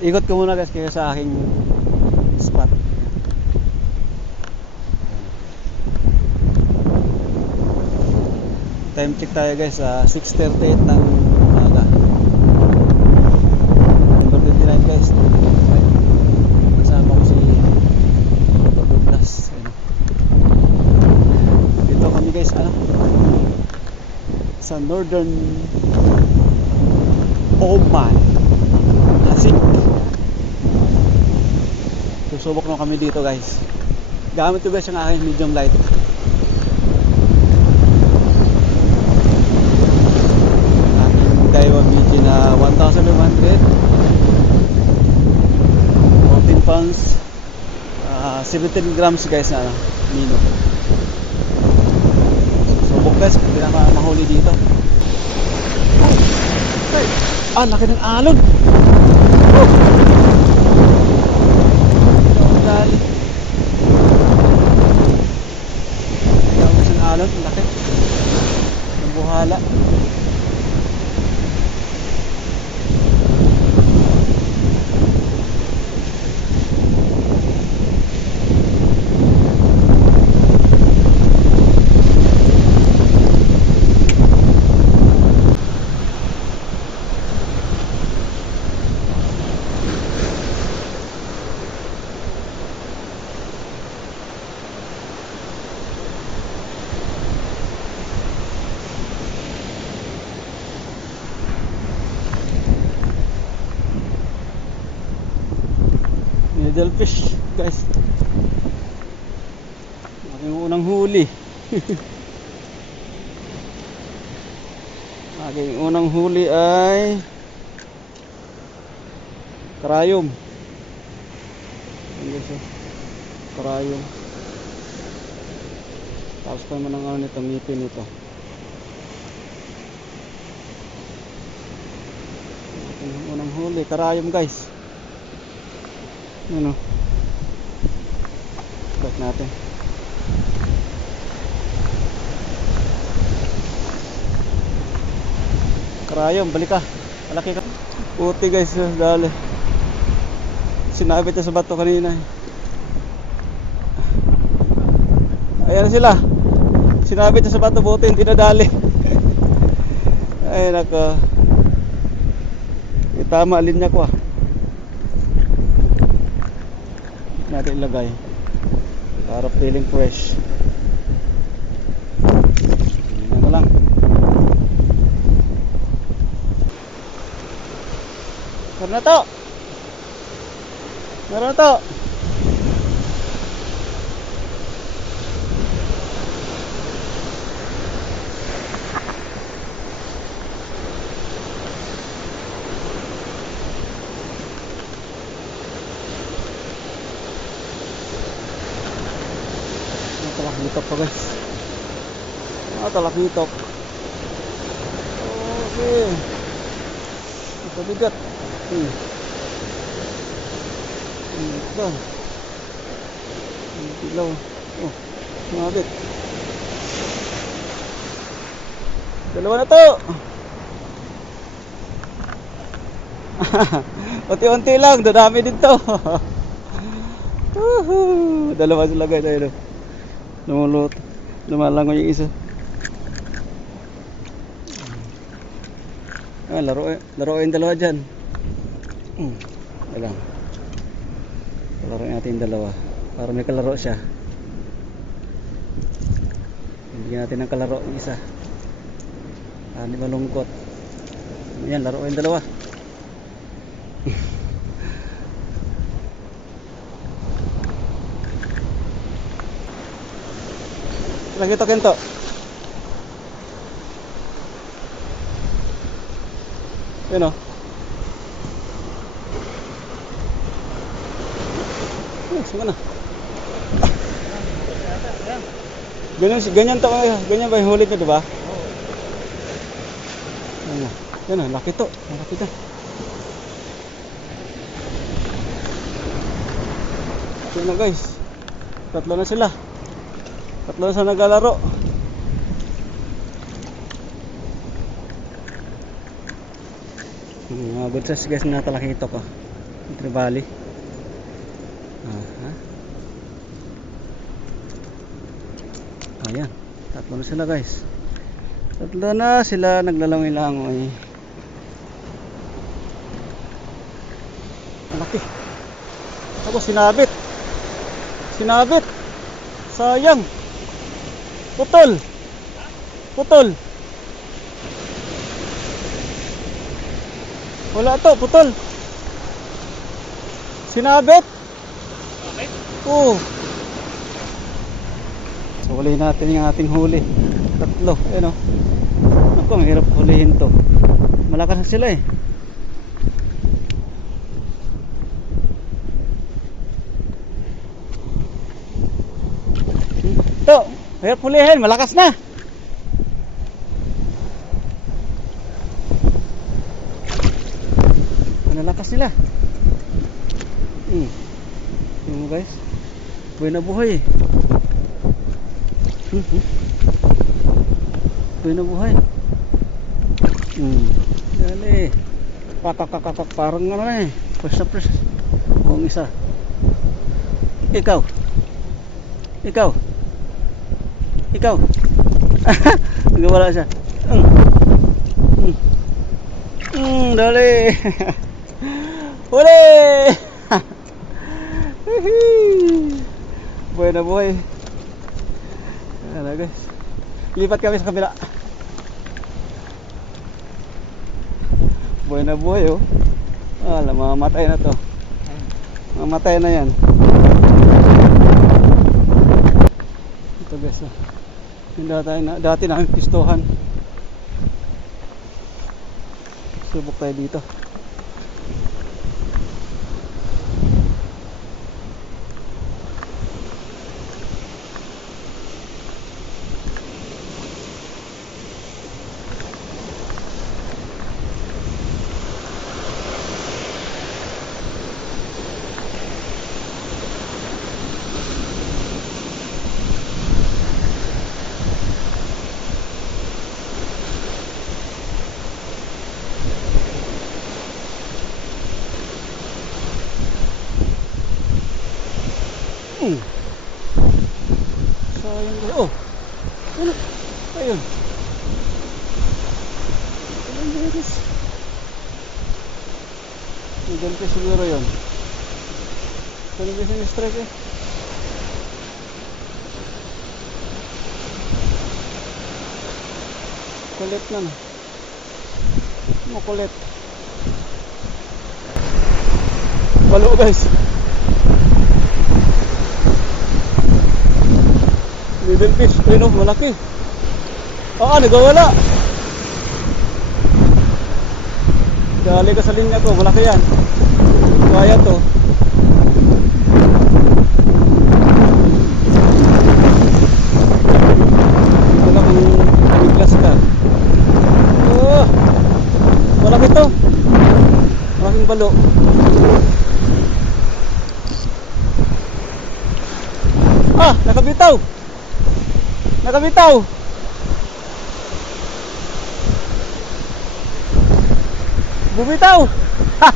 Ikot ko muna guys kayo sa aking spot. Time check tayo guys, 6:38 ng umaga. Number 29 guys. Kasama ko si Douglas. Dito kami guys, sa Northern Oman, Hasik. Susubok na kami dito guys. Gamit ko guys yung aking medium light. Daiwa BG na 1,500, 14 pounds, 17 grams guys na mino. Subok guys, hindi na mahuli dito. Ay, laki ng alon. Dali. Gawin ng alon, laki ng buhala. Middlefish guys, aking unang huli. Aking unang huli ay karayom. Karayom. Tapos pa naman ang nito, ngipin nito. Aking unang huli, karayom guys. Ano? Back natin. Karayom, balik ka. Malaki ka. Puti guys, dali. Sinabit na sa bato kanina. Ayan sila. Sinabit na sa bato, buti hindi nadali. Ay nako. Tama linya ko natin ilagay para feeling fresh. Ano lang. Meron na to. Meron na to. Talakitok pa guys. Talakitok. Okay. Ito bigat. Ito. Ilaw. Oh, sumabit. Dalawa na to. Unti-unti lang, dadami din to. Dalawa sila guys, ayun. Lumulot. Lumalangoy yung isa. Laro yung dalawa dyan. Wala. Laro natin yung dalawa para may kalaro siya. Bigyan natin ng kalaro yung isa. Hindi malungkot. Ayan, laro yung dalawa. Lagi to kento. Yun o. Sige na. Ganyan to. Ganyan ba yung huli nyo, diba? Yan o, laki to. Laki to. Ito na guys. Tatlo na sila. Tatlo na sa naglalaro. Good size guys na talakitok. Tribali. Aha. Ayan. Tatlo na sila guys. Tatlo na sila naglalangoy-langoy. Malaki. Ako sinabit. Sinabit. Sayang. Putol. Putol. Wala to, putol. Sinabit. Oo. So hulihin natin yung ating huli. Tatlo, ayun o. Naku, mahirap hulihin to. Malakas na sila eh. Ito, mahirap hulihin, malakas na. Malakas nila. Tingnan mo guys. Buhay na buhay eh. Buhay na buhay. Dali. Pakakakakak. Parang ano eh. Press na press. Buong isa. Ikaw. Ikaw. Ikaw. Nagawala siya. Dali. Huli. Buhay na buhay. Ano guys, lipat kami sa kabila. Buhay na buhay oh. Alam, mamamatay na to. Mamatay na yan. Ito guys oh. Yung dati namin pistohan. Subok tayo dito. Sayang guys. Oh. Ano? Ayun. Ayun guys. Ganito siguro yun. Ganito guys yung strike eh. Kulit na no. Makulit. Walo guys. Little fish, ayun oh, malaki. Nagawala. Dali ka sa linya to, malaki yan. Kaya to. Ito lang kung biglas ka. Oh, malaki to. Malaking balo. Nakabitaw. Nakabitaw. Bumitaw. Ha.